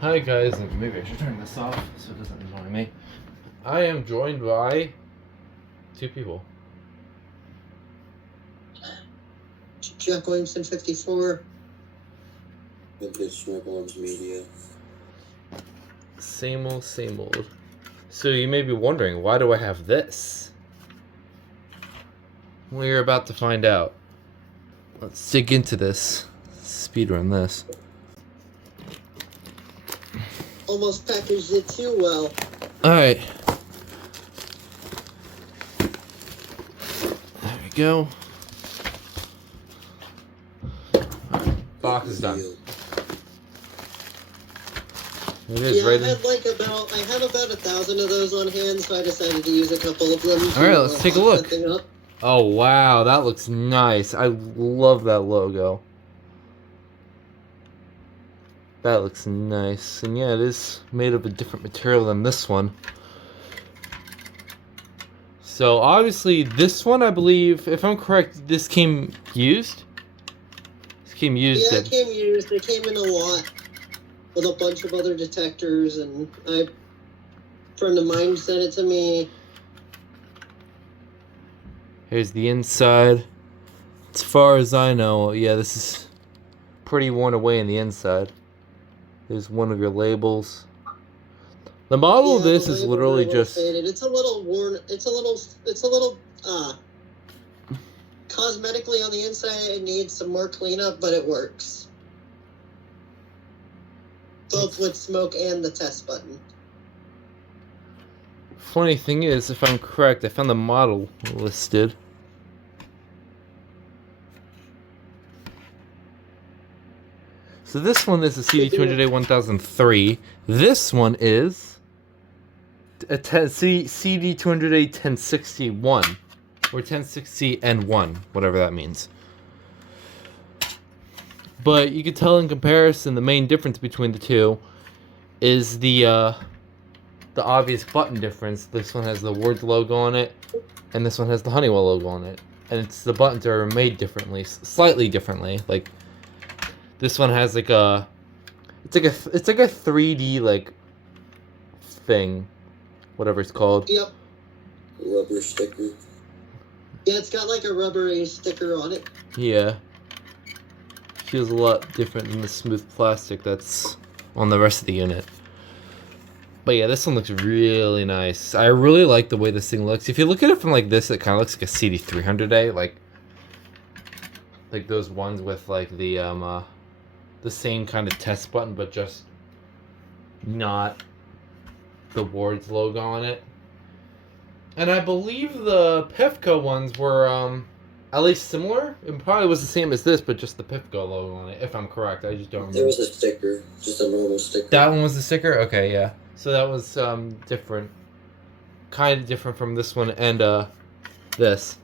Hi guys, and maybe I should turn this off so it doesn't annoy me. I am joined by two people. Jack Williamson 54. Vintage Rebrand Media. Same old, same old. So you may be wondering, why do I have this? Well, you're about to find out. Let's dig into this. Speedrun this. Almost packaged it too well. Alright. There we go. Box is done. It is Yeah, right I have about 1,000 of those on hand, so I decided to use a couple of them. Alright, let's take a look. Oh wow, that looks nice. I love that logo. That looks nice. And yeah, it is made of a different material than this one. So obviously this one, I believe, if I'm correct, this came used? This came used. Yeah, it came used. It came in a lot with a bunch of other detectors, and a friend of mine sent it to me. Here's the inside. As far as I know, yeah, this is pretty worn away in the inside. There's one of your labels. The model of this is literally just faded. It's a little worn. It's a little cosmetically on the inside. It needs some more cleanup, but it works. Both with smoke and the test button. Funny thing is, if I'm correct, I found the model listed. So this one is a CD200A 1003. This one is a CD200A 1061 or 1060N1, whatever that means. But you can tell in comparison, the main difference between the two is the obvious button difference. This one has the Wards logo on it, and this one has the Honeywell logo on it. And it's the buttons are made differently, slightly differently. Like this one has like a, it's like a 3D like thing, whatever it's called. Yep. Rubber sticker. Yeah, it's got like a rubbery sticker on it. Yeah. Feels a lot different than the smooth plastic that's on the rest of the unit. But yeah, this one looks really nice. I really like the way this thing looks. If you look at it from like this, it kind of looks like a CD300A, like those ones with like the same kind of test button, but just not the Wards logo on it. And I believe the Pifco ones were at least similar. It probably was the same as this, but just the Pifco logo on it, if I'm correct. I just don't remember. There was a sticker, just a normal sticker. That one was the sticker? Okay, yeah. So that was different. Kind of different from this one and this.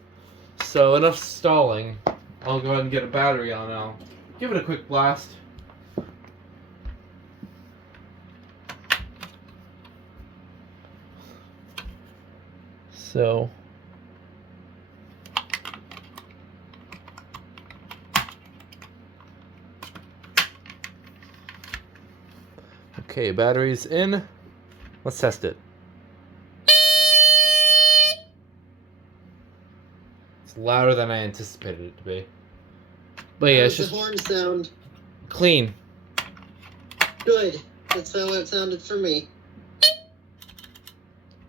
So enough stalling. I'll go ahead and get a battery on now. Give it a quick blast. So okay, battery's in. Let's test it. It's louder than I anticipated it to be. But yeah, it's just the horn sound. Clean. Good. That's how it sounded for me.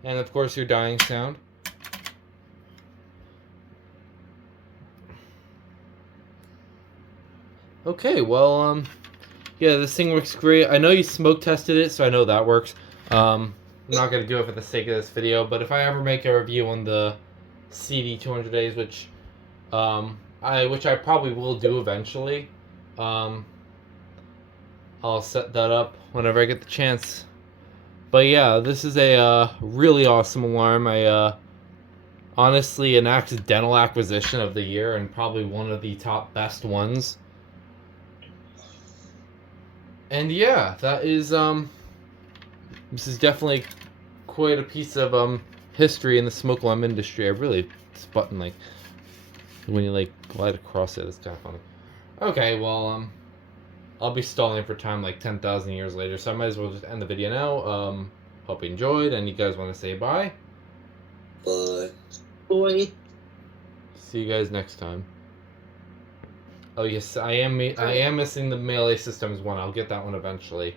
And of course your dying sound. Okay, well, yeah, this thing works great. I know you smoke tested it, so I know that works. I'm not going to do it for the sake of this video, but if I ever make a review on the CD200As, which I probably will do eventually, I'll set that up whenever I get the chance. But yeah, this is a really awesome alarm. Honestly, an accidental acquisition of the year and probably one of the top best ones. And yeah, that is this is definitely quite a piece of history in the smoke alarm industry. I really, this button, like when you like glide across it, it's kind of funny. Okay, well I'll be stalling for time like 10,000 years later, so I might as well just end the video now. Hope you enjoyed, and you guys want to say bye? Bye. Boy. See you guys next time. Oh yes, I am missing the Miele Systems one. I'll get that one eventually.